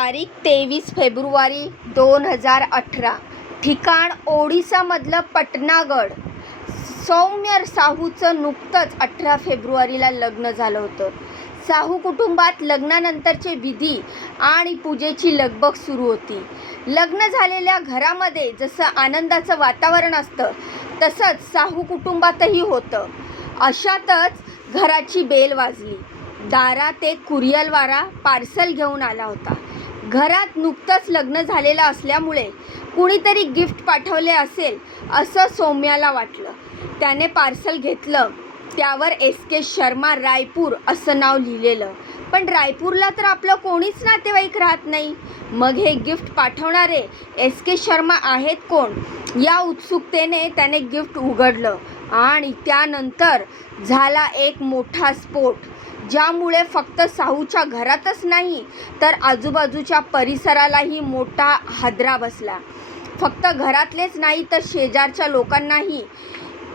तारीख तेवीस फेब्रुवारी दोन हजार अठरा. ठिकाण ओडिसामधलं पटनागड. सौम्य साहूचं नुकतंच अठरा फेब्रुवारीला लग्न झालं होतं. साहू कुटुंबात लग्नानंतरचे विधी आणि पूजेची लगबग सुरू होती. लग्न झालेल्या घरामध्ये जसं आनंदाचं वातावरण असतं तसंच साहू कुटुंबातही होतं. अशातच घराची बेल वाजली. दारात एक कुरियलवारा पार्सल घेऊन आला होता. घरात नुकतंच लग्न झालेलं असल्यामुळे कुणीतरी गिफ्ट पाठवले असेल असं सौम्याला वाटलं. त्याने पार्सल घेतलं. त्यावर एस के शर्मा रायपूर असं नाव लिहिलेलं. पण रायपूरला तर आपलं कोणीच नातेवाईक राहत नाही. मग हे गिफ्ट पाठवणारे एस के शर्मा आहेत कोण? या उत्सुकतेने त्याने गिफ्ट उघडलं. आणि त्यानंतर झाला एक मोठा स्फोट. ज्यामुळे फक्त साहूच्या घरातच नाही तर आजूबाजूच्या परिसरालाही मोठा हादरा बसला. फक्त घरातलेच नाही तर शेजारच्या लोकांनाही.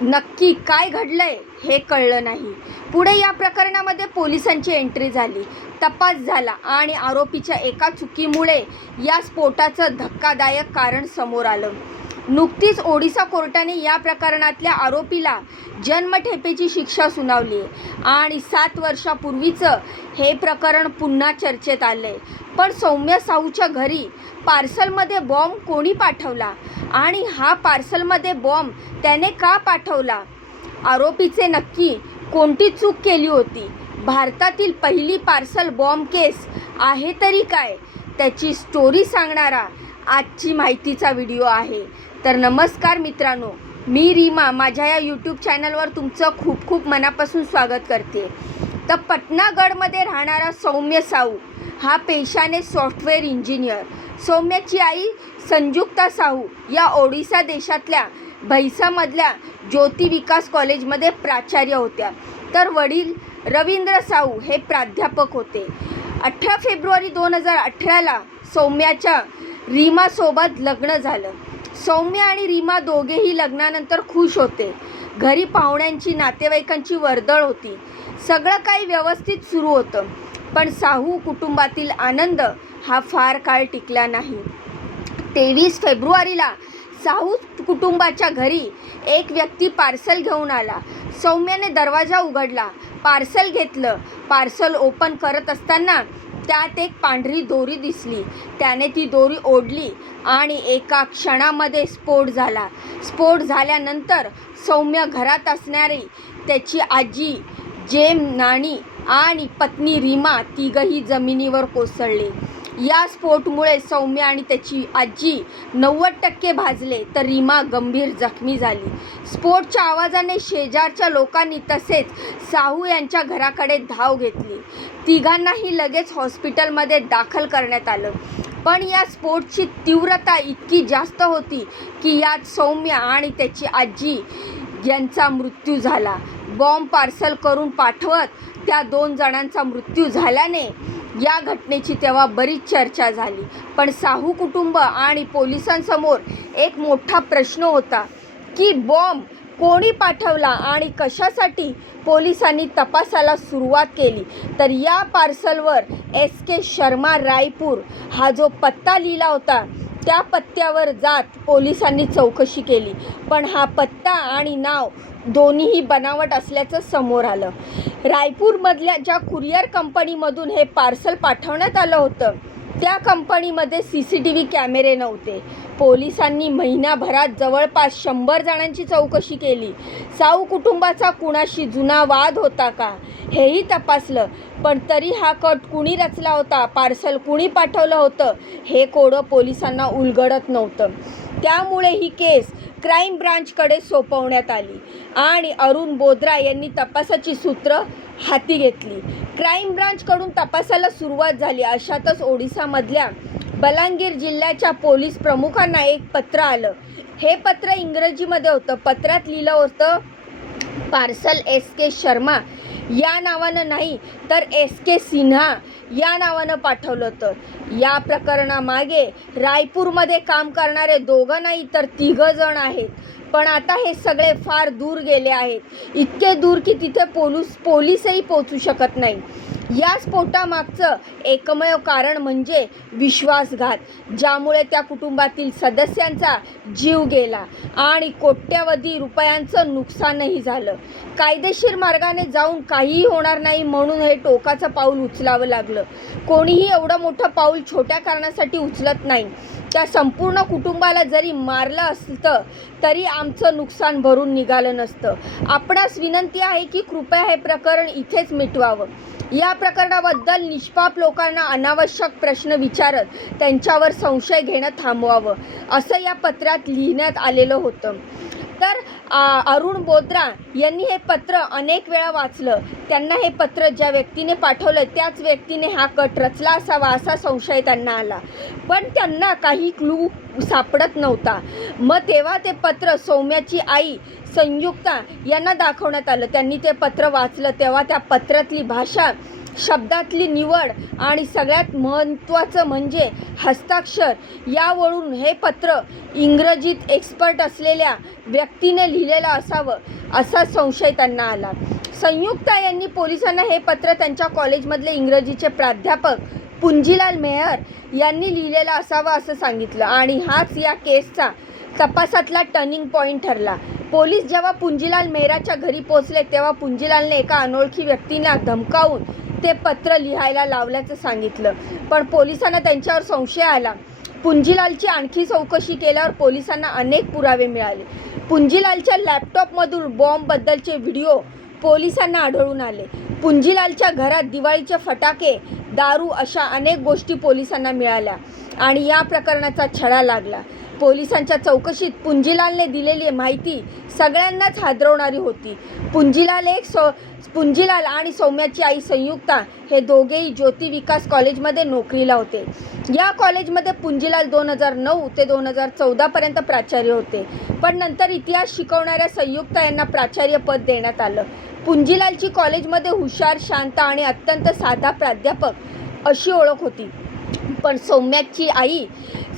नक्की काय घडलंय हे कळलं नाही. पुढे या प्रकरणामध्ये पोलिसांची एंट्री झाली. तपास झाला आणि आरोपीच्या एका चुकीमुळे या स्फोटाचं धक्कादायक कारण समोर आलं. नुकतीच ओडिसा कोर्टाने या प्रकरणातल्या आरोपीला जन्मठेपेची शिक्षा सुनावली. आहे आणि सात वर्षापूर्वीचं हे प्रकरण पुन्हा चर्चेत आलं आहे पण सौम्य साहूच्या घरी पार्सलमध्ये बॉम्ब कोणी पाठवला? आणि हा पार्सलमध्ये बॉम्ब त्याने का पाठवला? आरोपीचे नक्की कोणती चूक केली होती? भारतातील पहिली पार्सल बॉम्ब केस आहे तरी काय? त्याची स्टोरी सांगणारा आजची माहितीचा व्हिडिओ आहे. तर नमस्कार मित्रांनो मी रीमा माझ्या या यूट्यूब चॅनलवर तुमचं खूप खूप मनापासून स्वागत करते. तर पटनागडमध्ये राहणारा सौम्य साहू हा पेशाने सॉफ्टवेअर इंजिनियर सौम्याची आई संयुक्ता साहू या ओडिसा देशातल्या भैसामधल्या ज्योती विकास कॉलेजमध्ये प्राचार्य होत्या. तर वडील रवींद्र साहू हे प्राध्यापक होते. अठरा फेब्रुवारी दोन हजार अठराला सौम्याच्या रीमासोबत लग्न झालं. सौम्य आणि रीमा दोघेही लग्नानंतर खुश होते. घरी पाहुण्यांची नातेवाईकांची वर्दळ होती. सगळं काही व्यवस्थित सुरू होतं. पण साहू कुटुंबातील आनंद हा फार काळ टिकला नाही. तेवीस फेब्रुवारीला साहू कुटुंबाच्या घरी एक व्यक्ती पार्सल घेऊन आला. सौम्याने दरवाजा उघडला. पार्सल घेतलं. पार्सल ओपन करत असताना त्यात एक पांढरी दोरी दिसली. त्याने ती दोरी ओढली आणि एका क्षणामध्ये स्फोट झाला. स्फोट झाल्यानंतर सौम्य घरात असणारी त्याची आजी जेम नाणी आणि पत्नी रीमा तिघही जमिनीवर कोसळले. या स्फोटमुळे सौम्य आणि त्याची आजी नव्वद टक्के भाजले तर रीमा गंभीर जखमी झाली. स्फोटच्या आवाजाने शेजारच्या लोकांनी तसेच साहू यांच्या घराकडे धाव घेतली. तिघांनाही लगेच हॉस्पिटलमध्ये दाखल करण्यात आलं. पण या स्फोटची तीव्रता इतकी जास्त होती की यात सौम्य आणि त्याची आजी यांचा मृत्यू झाला. बॉम्ब पार्सल करून पाठवत त्या दोन जणांचा मृत्यू झाल्याने या घटनेची तेव्हा बरीच चर्चा झाली. पण साहू कुटुंब आणि पोलिसांसमोर एक मोठा प्रश्न होता की बॉम्ब कोणी पाठवला आणि कशासाठी पोलिसांनी तपासाला सुरुवात केली? तर या पार्सलवर एस के शर्मा रायपूर हा जो पत्ता लिहिला होता त्या पत्त्यावर जात पोलिसांनी चौकशी केली. पण हा पत्ता आणि नाव दोन्हीही बनावट असल्याचं समोर आलं. रायपूरमधल्या ज्या कुरिअर कंपनीमधून हे पार्सल पाठवण्यात आलं होतं त्या कंपनीमध्ये सी सी टी व्ही कॅमेरे नव्हते. पोलिसांनी महिनाभरात जवळपास शंभर जणांची चौकशी केली. साऊ कुटुंबाचा कुणाशी जुना वाद होता का हेही तपासलं. पण तरी हा कट कुणी रचला होता पार्सल कुणी पाठवलं होतं हे कोडं पोलिसांना उलगडत नव्हतं. त्यामुळे ही केस क्राईम ब्रांचकडे सोपवण्यात आली आणि अरुण बोद्रा यांनी तपासाची सूत्र हाती घेतली. क्राईम ब्रांचकडून तपासाला सुरुवात झाली. अशातच ओडिसामधल्या बलांगीर जिल्ह्याच्या पोलीस प्रमुखांना एक पत्र आलं. हे पत्र इंग्रजीमध्ये होतं. पत्रात लिहिलं होतं पार्सल एस के शर्मा या नावानं नाही तर एस के सिन्हा या नावानं पाठवलं होतं. या प्रकरणामागे रायपूरमध्ये काम करणारे दोघं नाही तर तिघं जण आहेत. पण आता हे सगळे फार दूर गेले आहेत. इतके दूर की तिथे पोलूस पोलीसही पोचू शकत नाही. या स्फोटामागचं एकमेव कारण म्हणजे विश्वासघात ज्यामुळे त्या कुटुंबातील सदस्यांचा जीव गेला आणि कोट्यवधी रुपयांचं नुकसानही झालं. कायदेशीर मार्गाने जाऊन काहीही होणार नाही म्हणून हे टोकाचं पाऊल उचलावं लागलं. कोणीही एवढं मोठं पाऊल छोट्या कारणासाठी उचलत नाही. त्या संपूर्ण कुटुंबाला जरी मारलं असतं तरी आमचं नुकसान भरून निघालं नसतं. आपणास विनंती आहे की कृपया हे प्रकरण इथेच मिटवावं. या प्रकरणाबद्दल निष्पाप लोकांना अनावश्यक प्रश्न विचारत त्यांच्यावर संशय घेणं थांबवावं असं या पत्रात लिहिण्यात आलेलं होतं. तर अरुण बोद्रा यांनी हे पत्र अनेक वेळा वाचलं. त्यांना हे पत्र ज्या व्यक्तीने पाठवलं त्याच व्यक्तीने हा कट रचला असावा असा संशय त्यांना आला. पण त्यांना काही क्लू सापडत नव्हता. मग तेव्हा ते पत्र सौम्याची आई संयुक्ता यांना दाखवण्यात आलं. त्यांनी ते पत्र वाचलं. तेव्हा त्या पत्रातली भाषा शब्दातली निवड आणि सगळ्यात महत्त्वाचं म्हणजे हस्ताक्षर. यावरून हे पत्र इंग्रजीत एक्सपर्ट असलेल्या व्यक्तीने लिहिलेलं असावं असा संशय त्यांना आला. संयुक्ता यांनी पोलिसांना हे पत्र त्यांच्या कॉलेजमधले इंग्रजीचे प्राध्यापक पुंजीलाल मेहर यांनी लिहिलेलं असावं असं सांगितलं आणि हाच या केसचा तपासातला टर्निंग पॉईंट ठरला. पोलीस जेव्हा पुंजीलाल मेहराच्या घरी पोहोचले तेव्हा पुंजीलालने एका अनोळखी व्यक्तीला धमकावून ते पत्र लिहायला लावल्याचं सांगितलं. पण पोलिसांना त्यांच्यावर संशय आला. पुंजीलालची आणखी चौकशी केल्यावर पोलिसांना अनेक पुरावे मिळाले. पुंजीलालच्या लॅपटॉपमधून बॉम्बबद्दलचे व्हिडिओ पोलिसांना आढळून आले. पुंजीलालच्या घरात दिवाळीचे फटाके दारू अशा अनेक गोष्टी पोलिसांना मिळाल्या आणि या प्रकरणाचा छडा लागला. पोलिसांच्या चौकशीत पुंजीलालने दिलेली माहिती सगळ्यांनाच हादरवणारी होती. पुंजीलाल एक सौ पुंजीलाल आणि सौम्याची आई संयुक्ता हे दोघेही ज्योती विकास कॉलेजमध्ये नोकरीला होते. या कॉलेजमध्ये पुंजीलाल दोन हजार नऊ ते दोन हजार चौदापर्यंत प्राचार्य होते. पण नंतर इतिहास शिकवणाऱ्या संयुक्ता यांना प्राचार्य पद देण्यात आलं. पुंजीलालची कॉलेजमध्ये हुशार शांत आणि अत्यंत साधा प्राध्यापक अशी ओळख होती. पण सौम्याची आई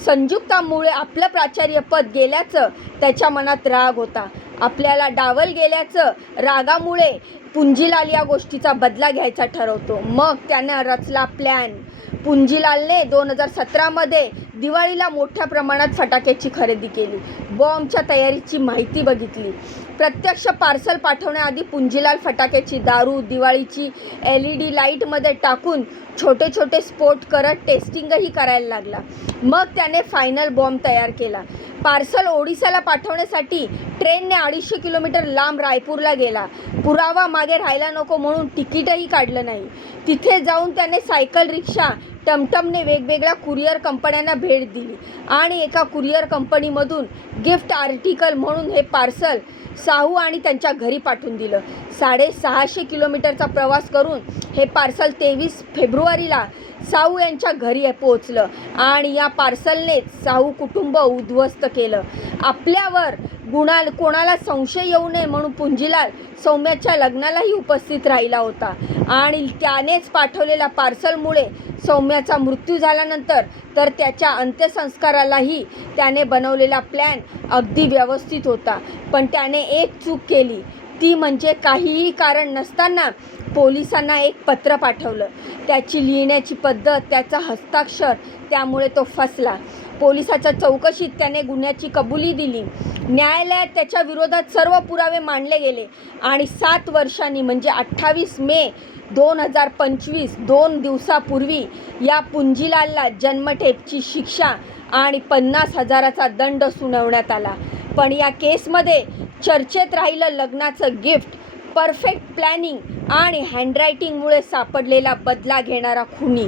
संयुक्तामुळे आपलं प्राचार्यपद गेल्याचं त्याच्या मनात राग होता. आपल्याला डावल गेल्याचं रागामुळे पुंजीलाल या गोष्टीचा बदला घ्यायचा ठरवतो. मग त्यानं रचला प्लॅन पुंजीलालने दोन हजार सतरामध्ये दिवाळीला मोठ्या प्रमाणात फटाक्याची खरेदी केली. बॉम्बच्या तयारीची माहिती बघितली. प्रत्यक्ष पार्सल पाठवण्याआधी पुंजीलाल फटाक्याची दारू दिवाळीची एल ई डी लाईटमध्ये टाकून छोटे छोटे स्फोट करत टेस्टिंगही करायला लागला. मग त्याने फायनल बॉम्ब तयार केला. पार्सल ओडिसाला पाठवण्यासाठी ट्रेनने अडीचशे किलोमीटर लांब रायपूरला गेला. पुरावा मागे राहायला नको म्हणून तिकीटही काढलं नाही. तिथे जाऊन त्याने सायकल रिक्षा टमटमने वेगवेगळ्या कुरिअर कंपन्यांना भेट दिली. आणि एका कुरिअर कंपनीमधून गिफ्ट आर्टिकल म्हणून हे पार्सल साहू आणि त्यांच्या घरी पाठवून दिलं. साडेसहाशे किलोमीटरचा प्रवास करून हे पार्सल तेवीस फेब्रुवारीला साहू यांच्या घरी पोहोचलं आणि या पार्सलने साहू कुटुंब उद्ध्वस्त केलं. आपल्यावर गुणा कोणाला संशय येऊ नये म्हणून पुंजीलाल सौम्याच्या लग्नालाही उपस्थित राहिला होता. आणि त्यानेच पाठवलेल्या पार्सलमुळे सौम्याचा मृत्यू झाल्यानंतर तर त्याच्या अंत्यसंस्कारालाही त्याने बनवलेला प्लॅन अगदी व्यवस्थित होता. पण त्याने एक चूक केली. ती म्हणजे काहीही कारण नसताना पोलिसांना एक पत्र पाठवलं. त्याची लिहिण्याची पद्धत त्याचा हस्ताक्षर त्यामुळे तो फसला. पोलिसाच्या चौकशीत त्याने गुन्ह्याची कबुली दिली. न्यायालयात त्याच्या विरोधात सर्व पुरावे मांडले गेले. आणि सात वर्षांनी म्हणजे अठ्ठावीस मे दोन हजार पंचवीस दोन दिवसापूर्वी या पुंजीलालला जन्मठेपची शिक्षा आणि पन्नास हजाराचा दंड सुनावण्यात आला. पण या केसमध्ये चर्चेत राहिलं लग्नाचं गिफ्ट परफेक्ट प्लॅनिंग आणि हँडरायटिंगमुळे सापडलेला बदला घेणारा खुनी.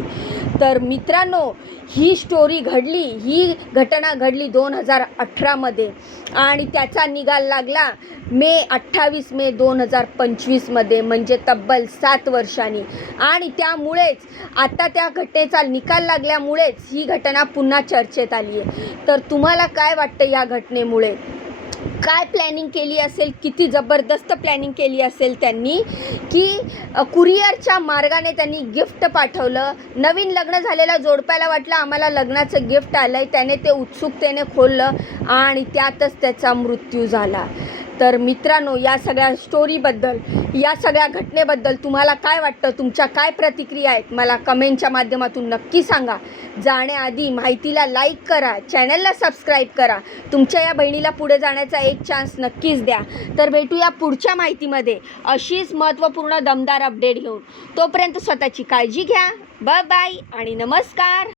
तर मित्रांनो ही स्टोरी घडली. ही घटना घडली दोन हजार अठरामध्ये. आणि त्याचा निकाल लागला मे अठ्ठावीस मे दोन हजार पंचवीसमध्ये म्हणजे तब्बल सात वर्षांनी. आणि त्यामुळेच आता त्या घटनेचा निकाल लागल्यामुळेच ही घटना पुन्हा चर्चेत आली आहे तर तुम्हाला काय वाटतं या घटनेमुळे? काय प्लॅनिंग केली असेल किती जबरदस्त प्लॅनिंग केली असेल त्यांनी की कुरिअरच्या मार्गाने त्यांनी गिफ्ट पाठवलं. नवीन लग्न झालेल्या जोडप्याला वाटलं आम्हाला लग्नाचं गिफ्ट आलं आहे त्याने ते उत्सुकतेने खोललं आणि त्यातच त्याचा मृत्यू झाला. तर मित्रांनो या सगळ्या स्टोरीबद्दल या सगळ्या घटनेबद्दल तुम्हाला काय वाटतं? तुमच्या काय प्रतिक्रिया आहेत? मला कमेंटच्या माध्यमातून नक्की सांगा. जाण्याआधी माहितीला लाईक करा चॅनलला सबस्क्राईब करा. तुमच्या या बहिणीला पुढे जाण्याचा एक चान्स नक्कीच द्या. तर भेटूया पुढच्या माहितीमध्ये. अशीच महत्त्वपूर्ण दमदार अपडेट घेऊन. तोपर्यंत स्वतःची काळजी घ्या. ब बाय आणि नमस्कार!